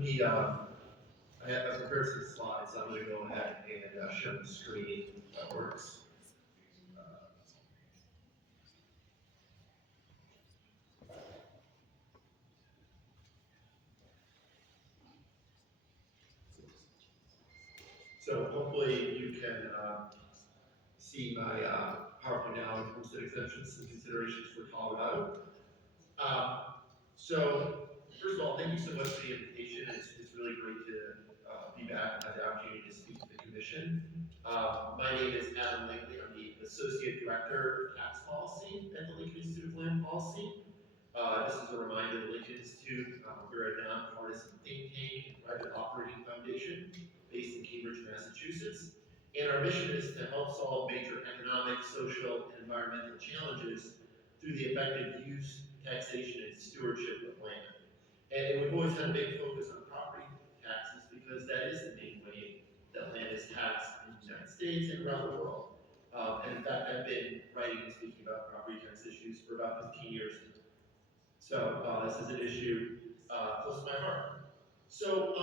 me, I prepared some slides, so I'm gonna go ahead and share the screen if that works. So hopefully you can see my PowerPoint now with homestead exemptions and considerations for Colorado. So first of all, thank you so much for the invitation. It's really great to be back and have the opportunity to speak to the commission. My name is Adam Langley. I'm the Associate Director of Tax Policy at the Lincoln Institute of Land Policy. Just as a reminder, the Lincoln Institute, we're a nonpartisan think tank and private operating foundation based in Cambridge, Massachusetts. And our mission is to help solve major economic, social, and environmental challenges through the effective use, taxation, and stewardship of land. And we've always had a big focus on property taxes because that is the main way that land is taxed in the United States and around the world. And in fact, I've been writing and speaking about property tax issues for about 15 years now. So this is an issue close to my heart. So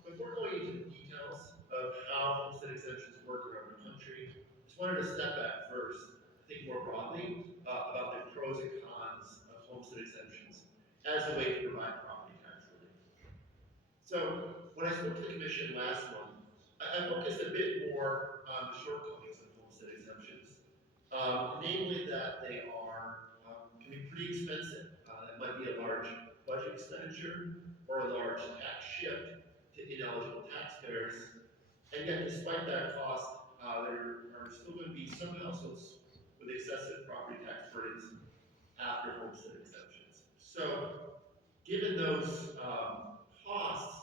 before going into the details of how homestead exemptions work around the country, I just wanted to step back first, think more broadly about the pros and cons of homestead exemptions as a way to provide property tax relief. So when I spoke to the commission last month, I focused a bit more on the shortcomings of homestead exemptions, namely that they are can be pretty expensive. That might be a large budget expenditure or a large tax shift to ineligible taxpayers. And yet, despite that cost, there are still going to be some households with excessive property tax burdens after homestead exemptions. So, given those costs,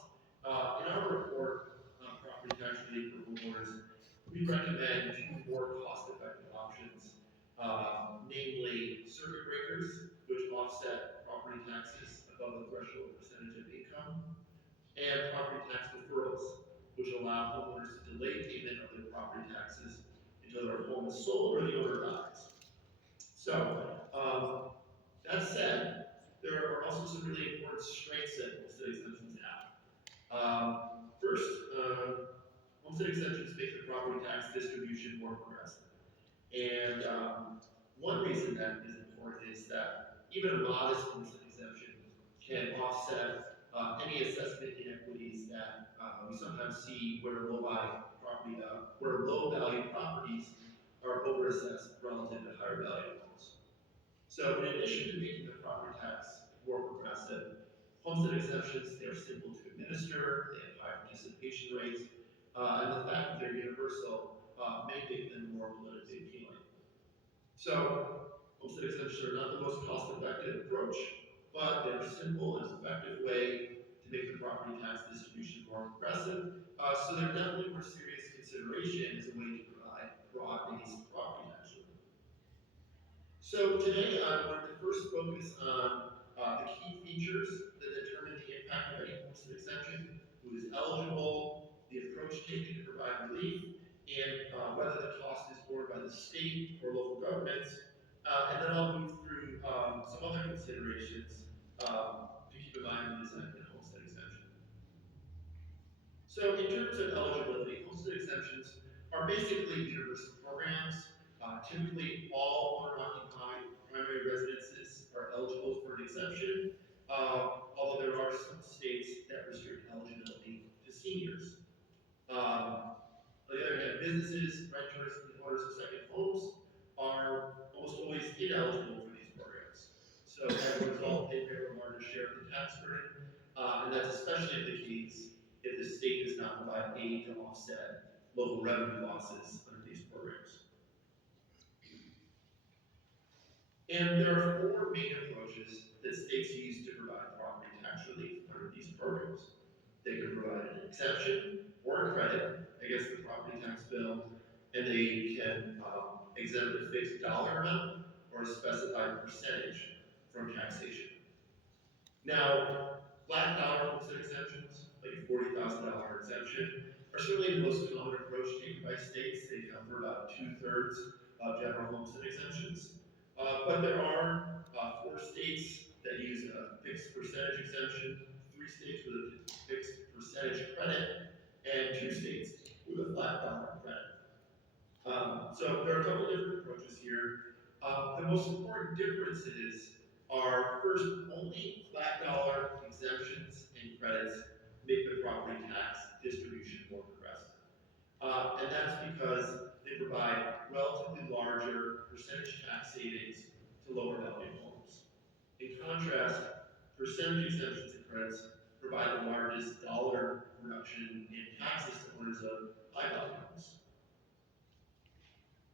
in our report on property tax relief for homeowners, we recommend two more cost-effective options, namely circuit breakers, which offset property taxes above the threshold percentage of income, and property tax deferrals, which allow homeowners to delay payment of their property taxes until their home is sold or the owner dies. So, that said, there are also some really important strengths that homestead exemptions have. First, homestead exemptions make the property tax distribution more progressive. And one reason that is important is that even a modest homestead exemption can offset any assessment inequities that we sometimes see where low value properties are overassessed relative to higher value homes. So in addition to making the property tax more progressive, homestead exemptions, they are simple to administer, they have high participation rates, and the fact that they're universal may make them more politically appealing. So homestead exemptions are not the most cost-effective approach, but they're a simple and effective way to make the property tax distribution more progressive. So they're definitely more serious consideration as a way to provide broad-based property tax relief. So today I wanted to first focus on the key features that determine the impact of any homestead exemption, who is eligible, the approach taken to provide relief, and whether the cost is borne by the state or local governments. And then I'll move through some other considerations to keep in mind when designing a homestead exemption. So in terms of eligibility, homestead exemptions are basically universal programs. Typically, all owner-occupied primary residences are eligible for an exemption, although there are some states that restrict eligibility to seniors. On the other hand, businesses, renters, and owners of second homes are almost always ineligible for these programs. So as a result, they bear a larger share of the tax burden, and that's especially the case if the state does not provide aid to offset local revenue losses under these programs. And there are four main approaches that states use to provide property tax relief under these programs. They can provide an exemption or a credit against the property tax bill, and they can exempt a fixed dollar amount or a specified percentage from taxation. Now, flat dollar homestead exemptions, like a $40,000 exemption, are certainly the most common approach taken by states. They account for about 2/3 of general homestead exemptions. But there are 4 states that use a fixed percentage exemption, 3 states with a fixed So there are a couple different approaches here. The most important differences are first, only flat dollar exemptions and credits make the property tax distribution more progressive. And that's because they provide relatively larger percentage tax savings to lower value homes. In contrast, percentage exemptions and credits provide the largest dollar reduction in taxes to owners of high value homes.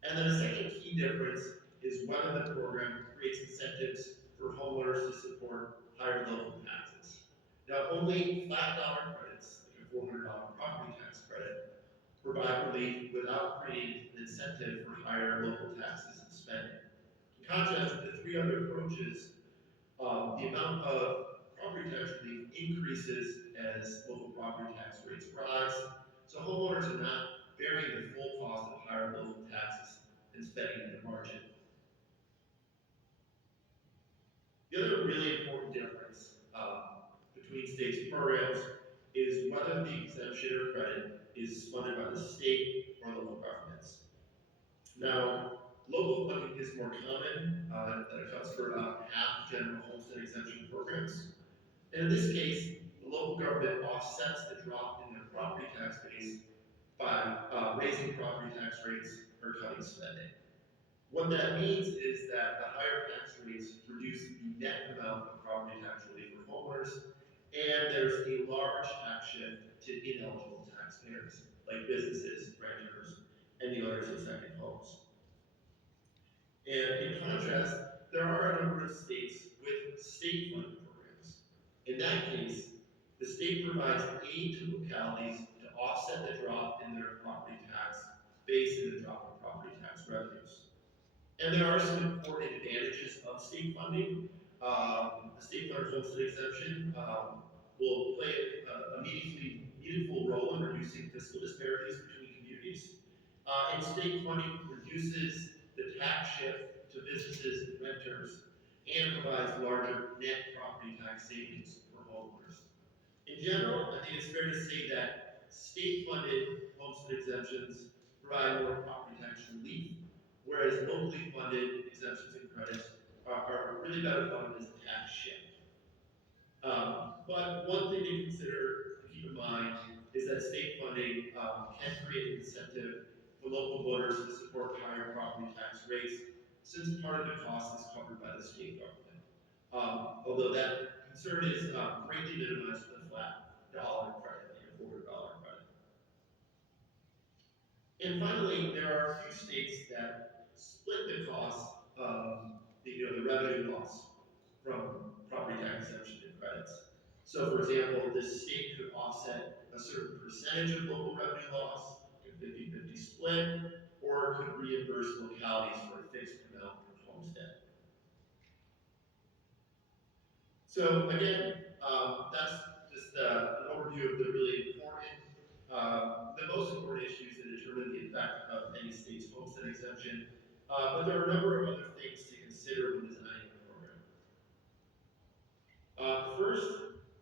And then a second key difference is whether the program creates incentives for homeowners to support higher local taxes. Now, only flat dollar credits, like a $400 property tax credit, provide relief without creating an incentive for higher local taxes and spending. In contrast, with the three other approaches, the amount of property tax relief increases as local property tax rates rise, so homeowners are not bearing the full cost of higher local taxes and spending at the margin. The other really important difference between states and programs is whether the exemption or credit is funded by the state or local governments. Now, local funding is more common, and it accounts for about half the general homestead exemption programs. And in this case, the local government offsets the drop in their property tax base by raising property tax rates or cutting spending. What that means is that the higher tax rates reduce the net amount of property tax relief for homeowners, and there's a large tax shift to ineligible taxpayers, like businesses, renters, and the owners of second homes. And in contrast, there are a number of states with state funded programs. In that case, the state provides aid to localities to offset the drop in their property tax base and the drop in property tax revenues. And there are some important advantages of state funding. The state funded homestead exemption will play a meaningful role in reducing fiscal disparities between communities. And state funding reduces the tax shift to businesses and renters and provides larger net property tax savings for homeowners. In general, I think it's fair to say that state-funded homestead exemptions provide more property tax relief, whereas locally funded exemptions and credits are really better funded as a tax shift. But one thing to consider, to keep in mind, is that state funding can create an incentive for local voters to support higher property tax rates, since part of the cost is covered by the state government. Although that concern is greatly minimized with a flat dollar credit, like a $400 credit. And finally, there are a few states that split the cost of the revenue loss from property tax exemption and credits. So, for example, this state could offset a certain percentage of local revenue loss, like a 50-50 split, or could reimburse localities for a fixed amount per homestead. So again, that's just an overview of the really important, the most important issues that determine the effect of any state's homestead exemption. But there are a number of other things to consider when designing a program. First,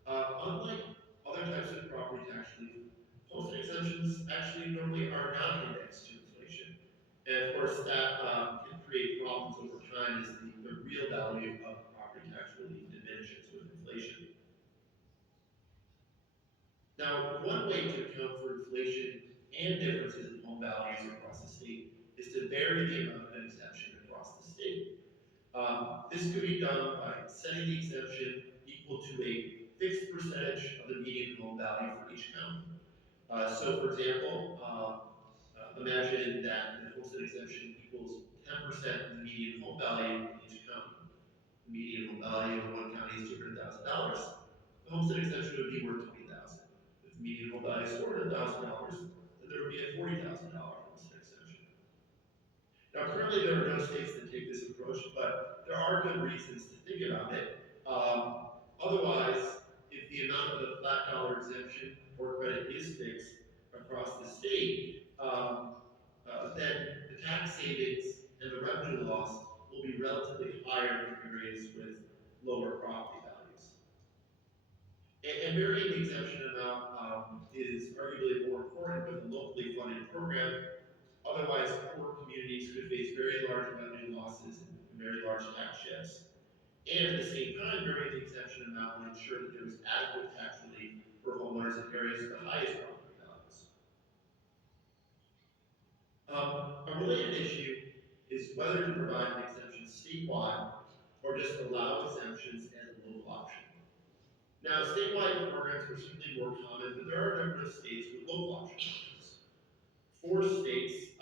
unlike other types of property tax relief, homestead exemptions actually normally are not indexed to inflation. And of course, that can create problems over time as the real value of property tax relief diminishes with inflation. Now, one way to account for inflation and differences in home values across the state is to vary the amount of exemption across the state. This could be done by setting the exemption equal to a fixed percentage of the median home value for each county. So, for example, imagine that the homestead exemption equals 10% of the median home value in each county. The median home value in one county is $200,000. The homestead exemption would be worth $20,000. If the median home value is $400,000, then there would be a $40,000 homestead exemption. Now, currently there are no states that take this approach, but there are good reasons to think about it. Otherwise, if the amount of the flat dollar exemption or credit is fixed across the state, then the tax savings and the revenue loss will be relatively higher in areas with lower property values. And varying the exemption amount is arguably more important with a locally funded program. Otherwise, poor communities could face very large revenue losses and very large tax shifts. And at the same time, varying the exemption amount would ensure that there was adequate tax relief for homeowners in areas with the highest property values. A related issue is whether to provide an exemption statewide or just allow exemptions as a local option. Now, statewide programs are certainly more common, but there are a number of states with local option programs. 4 states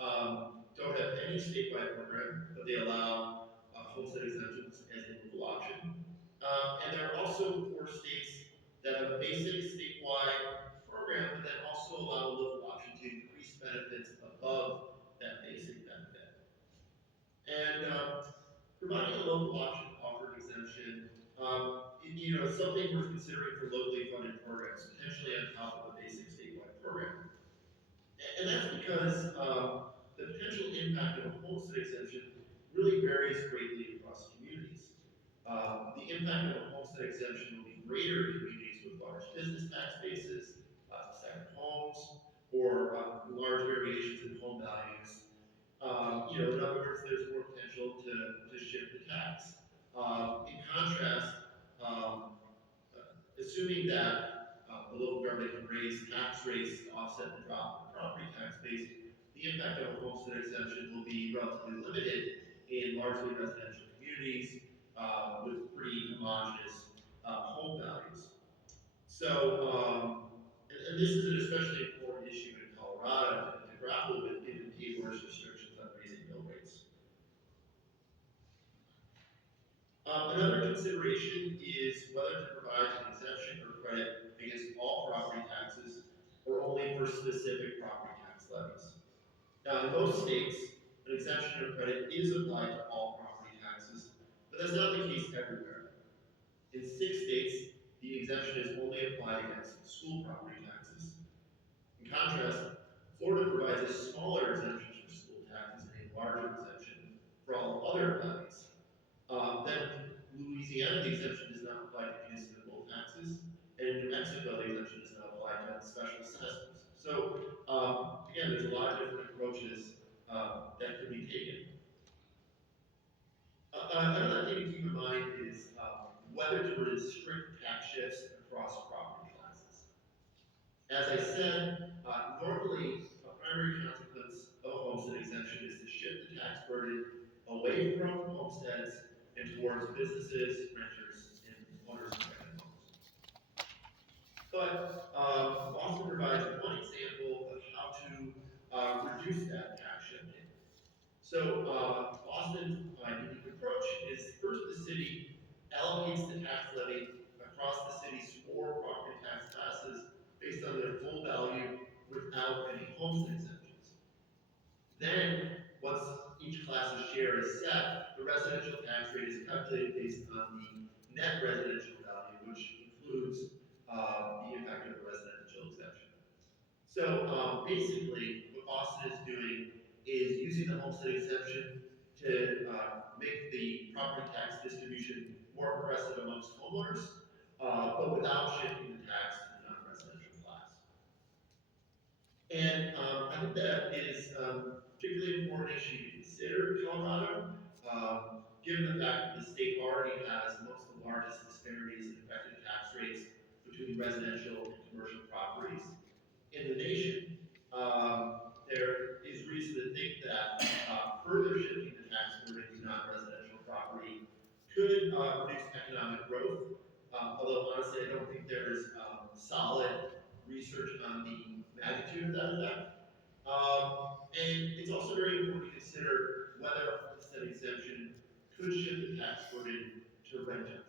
don't have any statewide program, but they allow homestead exemptions as a local option. And there are also 4 states that have a basic statewide program, but then also allow a local option to increase benefits above that basic benefit. And providing a local option offered exemption, is something worth considering for locally funded programs, potentially on top of a basic statewide program. And that's because the potential impact of a homestead exemption really varies greatly across communities. The impact of a homestead exemption will be greater in communities with large business tax bases, lots of second homes, or large variations in home values. In other words, there's more potential to shift the tax. In contrast, um, assuming that the local government can raise tax rates to offset the drop in the property tax base, the impact of a homestead exemption will be relatively limited in largely residential communities with pretty homogeneous home values. So, and this is an especially important issue in Colorado to grapple with given TABOR's restrictions on raising mill rates. Another consideration is whether to provide an exemption or credit against all property taxes or only for specific property tax levies. Now, in most states, an exemption or credit is applied to all property taxes, but that's not the case everywhere. In 6 states, the exemption is only applied against school property taxes. In contrast, Florida provides a smaller exemption for school taxes and a larger exemption for all other levies. Then Louisiana, the exemption does not apply to municipal taxes, and in New Mexico, the exemption does not apply to special assessments. So again, there's a lot of different approaches that could be taken. Another thing to keep in mind is whether to restrict tax shifts across property classes. As I said, normally a primary consequence of a homestead exemption is to shift the tax burden away from homesteads and towards businesses, renters, and owners of second homes. But Boston provides one example of how to reduce that tax shifting. So Boston's unique approach is first the city allocates the tax levy across the city's 4 property tax classes based on their full value without any homestead exemptions. Then, once each class's share is set, the residential tax rate is calculated based on the net residential value, which includes the impact of the residential exemption. So basically, what Boston is doing is using the homestead exemption to make the property tax distribution more progressive amongst homeowners, but without shifting the tax to the non-residential class. And I think that is a particularly important issue to consider in Colorado, given the fact that the state already has amongst the largest disparities in effective tax rates between residential and commercial properties in the nation. There is reason to think that further shifting the tax burden to non-residential property could reduce economic growth. Although honestly, I don't think there's solid research on the magnitude of that effect. And it's also very important to consider whether a homestead exemption could shift the tax burden to renters.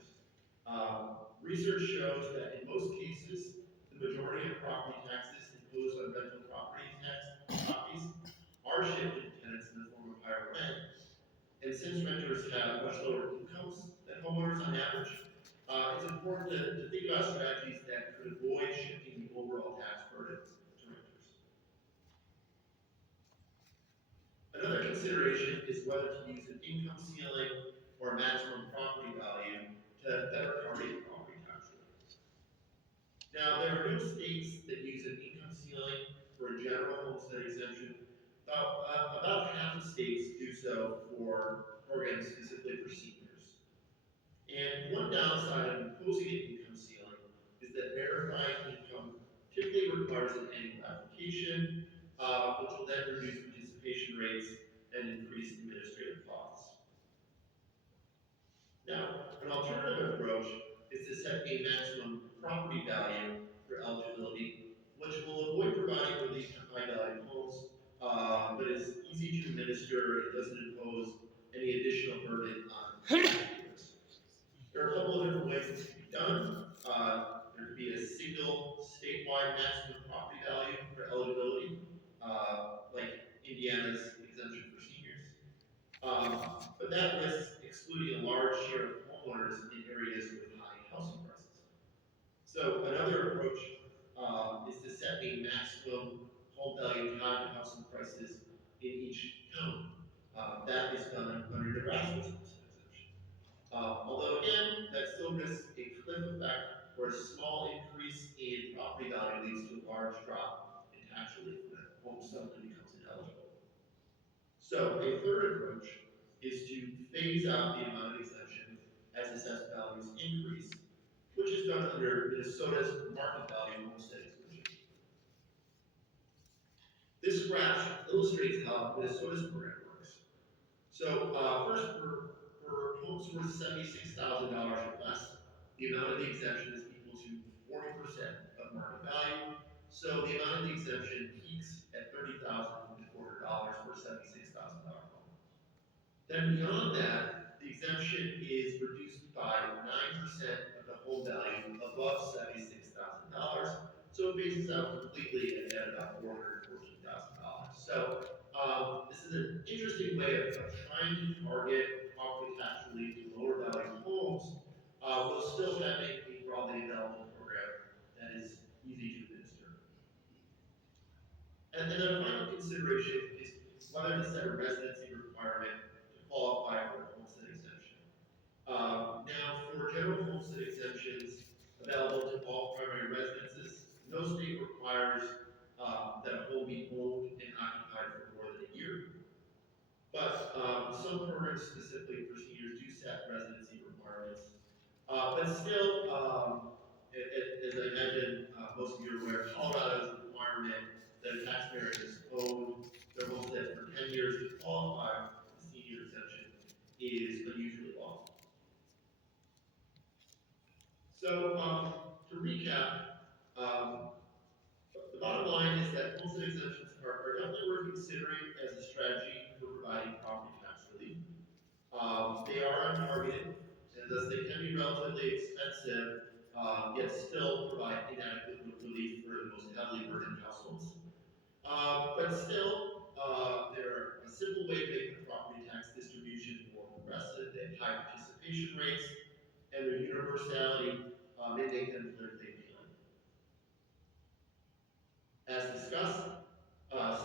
Research shows that in most cases, the majority of property taxes imposed on rental properties are shifted to tenants in the form of higher rent. And since renters have much lower incomes than homeowners on average, it's important to think about strategies that could avoid shifting the overall tax burden to renters. Another consideration is whether to use an income ceiling or maximum property value to better target property tax rates. Now, there are no states that use an income ceiling for a general homestead exemption, About half of states do so for programs specifically for seniors. And one downside of imposing an income ceiling is that verifying income typically requires an annual application, which will then reduce participation rates and increase administrative costs. Now, an alternative approach is to set a maximum property value for eligibility, which will avoid providing relief to high value homes, but is easy to administer and doesn't impose any additional burden on taxpayers. There are a couple of different ways this can be done. There could be a single statewide maximum property value for eligibility, like Indiana's exemption for seniors. But that risks excluding a large share of homeowners in areas with high housing prices. So another approach is to set a maximum home value tied to housing prices in each county. That is done under Nebraska's homestead exemption. Although again, that still risks a cliff effect where a small increase in property value leads to a large drop in tax relief when a home suddenly becomes ineligible. So a third approach is to phase out the amount of exemption as assessed values increase, which is done under Minnesota's market value homestead exemption. This graph illustrates how Minnesota's program works. So first, for homes worth $76,000 or less, the amount of the exemption is equal to 40% of market value. So the amount of the exemption peaks at $30,400 for a $76,000 home. Then beyond that, the exemption is reduced by 9% of the home value above $76,000. So it phases out completely at about $414,000. So this is an interesting way of trying to target property tax relief to lower value homes, while still having a broadly available program that is easy to administer. And then a final consideration is whether to set a residency requirement to qualify for a homestead exemption. Now, for general homestead exemptions available to all primary residences, no state requires that a home be owned and occupied for more than a year. But some programs specifically for seniors do set residency requirements. But still, as I imagine most of you are aware, Colorado's requirement that a taxpayer has owned their homestead for 10 years to qualify for the senior exemption is unusually long. So to recap, the bottom line is that homestead exemptions are definitely worth considering as a strategy for providing property tax relief. They are untargeted, and thus they can be relatively expensive, yet still provide inadequate relief for the most heavily burdened households. But still, they're a simple way to make the property tax distribution more progressive. They have high participation rates, and their universality may make them politically appealing. As discussed,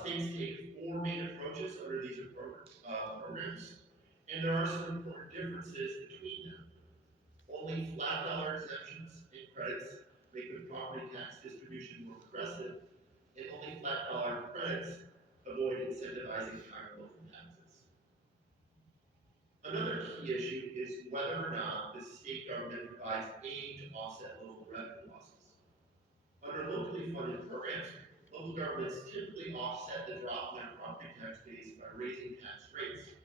states take four main approaches under these programs, and there are some important differences between them. Only flat dollar exemptions and credits make the property tax distribution more progressive, and only flat dollar credits avoid incentivizing higher local taxes. Another key issue is whether or not the state government provides aid to offset local revenue losses. Under locally funded programs, local governments typically offset the drop in their property tax base by raising tax rates.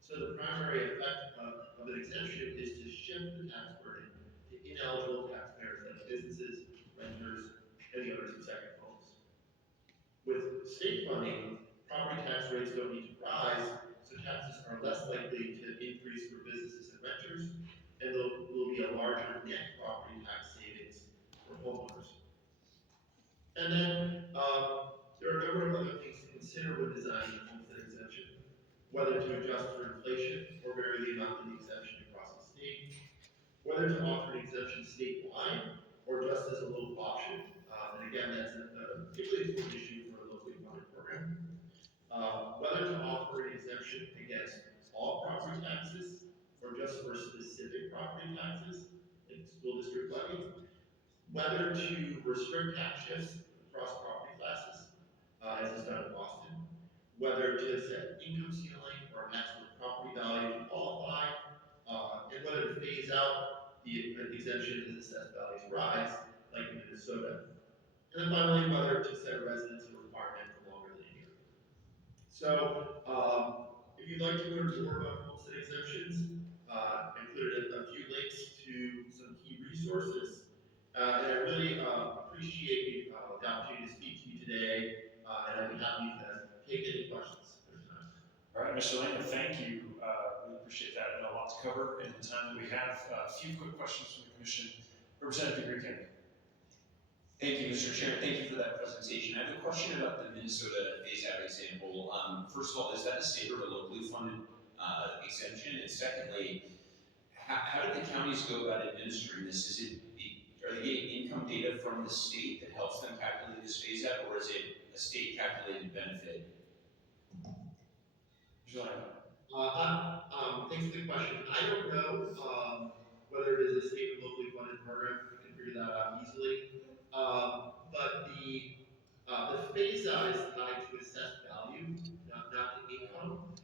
So the primary effect of an exemption is to shift the tax burden to ineligible taxpayers like businesses, renters, and the owners of second homes. With state funding, property tax rates don't need to rise, so taxes are less likely to increase for businesses and renters, and there will be a larger net property tax savings for homeowners. And then there are a number of other things to consider when designing a homestead exemption, whether to adjust for inflation or vary the amount of the exemption across the state, whether to offer an exemption statewide or just as a local option. And again, that's a particularly important issue for a locally funded program. Whether to offer an exemption against all property taxes or just for specific property taxes, like school district levy, whether to restrict tax shifts across property classes, as is done in Boston, whether to set income ceiling or a maximum property value to qualify, and whether to phase out the exemption as assessed values rise, like in Minnesota. And then finally, whether to set a residency requirement for longer than a year. So, if you'd like to learn more about homestead exemptions, I included a few links to some key resources. And I really appreciate the opportunity to speak to you today, and I'd be happy to take any questions at this time. All right, Mr. Lane, thank you. Really appreciate that. And a lot to cover in the time that we have. A few quick questions from the Commission. Representative Green. Thank you, Mr. Chair. Thank you for that presentation. I have a question about the Minnesota phase-out example. First of all, is that a state or a locally funded exemption? And secondly, how do the counties go about administering this? Are they getting income data from the state that helps them calculate this phase-out, or is it a state-calculated benefit? Thanks for the question. I don't know whether it is a state or locally funded program. We can figure that out easily. But the phase out is tied to assessed value, not to income.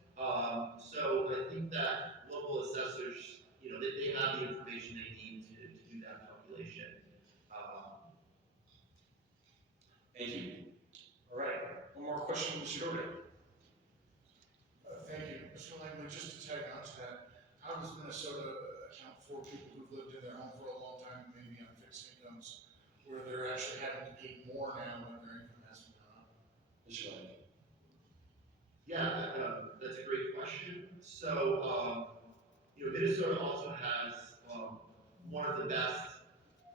So I think that local assessors, they have the information they need to do that calculation. Thank you. All right, one more question, Mr. Jordan. Thank you. Mr. Langley, just to tag on to that, how does Minnesota account for people who've lived in their home for a long time, maybe on fixed incomes, where they're actually having to pay more now when their income hasn't gone up? Mr. Langley. Yeah, that's a great question. So, Minnesota also has one of the best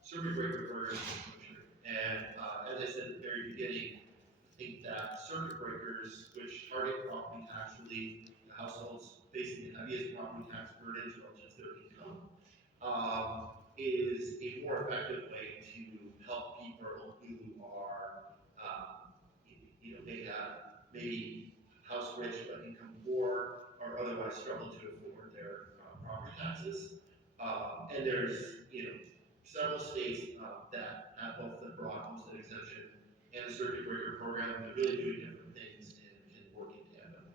circuit breaker programs in the country. And as I said at the very beginning, I think that circuit breakers, which target property tax relief to households facing the heaviest property tax burdens relative to their income, is a more effective way to help people who are, they have maybe house rich but income poor, or otherwise struggle to afford their property taxes. And there's, several states that have both the broad homestead exemption and the circuit breaker program. They're really doing different things and can work in tandem.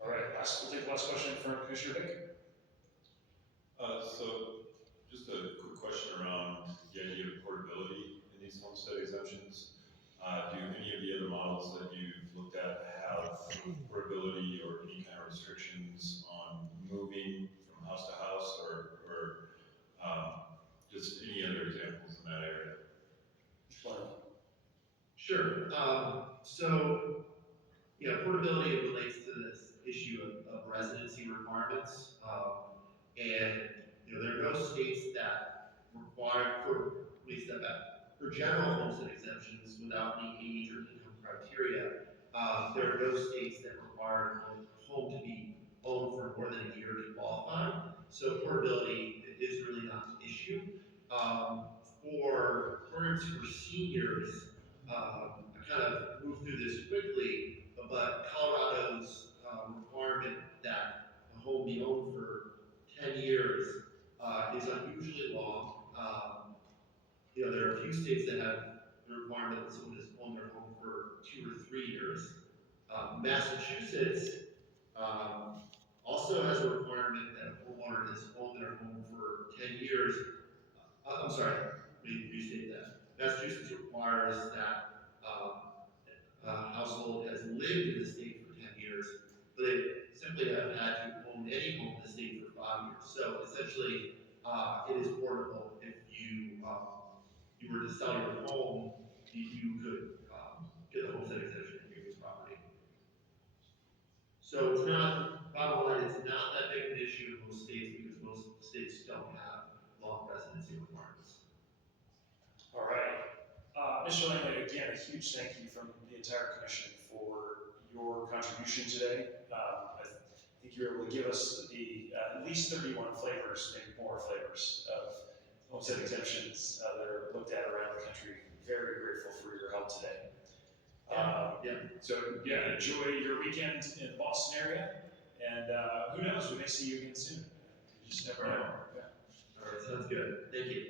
All right, we'll take the last question from Commissioner Vick. So just a quick question around the idea of portability in these homestead exemptions. Do any of the other models that you've looked at have portability or any kind of restrictions on moving from house to house, or just any other examples in that area? Sure. So, portability relates to this issue of residency requirements. And, there are no states that require, for general homestead exemptions without any age or income criteria, there are no states that require a home to be owned for more than a year to qualify. So portability is really not an issue. For programs for seniors, I kind of moved through this quickly, but Colorado's requirement that a home be owned for 10 years is unusually long. There are a few states that have the requirement that someone has owned their home for 2 or 3 years. Massachusetts also has a requirement that a homeowner has owned their home for 10 years. I'm sorry, let me restate that. Massachusetts requires that a household has lived in the state for 10 years, but they simply have had to own any home in the state for 5 years. So essentially, it is portable. If you were to sell your home, you could get the homestead exemption in your property. So it's not, bottom line, it's not that big an issue in most states because most states don't have long residency requirements. All right. Mr. Langley, again, a huge thank you from the entire Commission for your contribution today. I think you were able to give us at least 31 flavors, maybe more flavors of homestead exemptions that are looked at around the country. Very grateful for your help today. So enjoy your weekend in the Boston area, and who knows, we may see you again soon. You just never know. All right, sounds good. Thank you.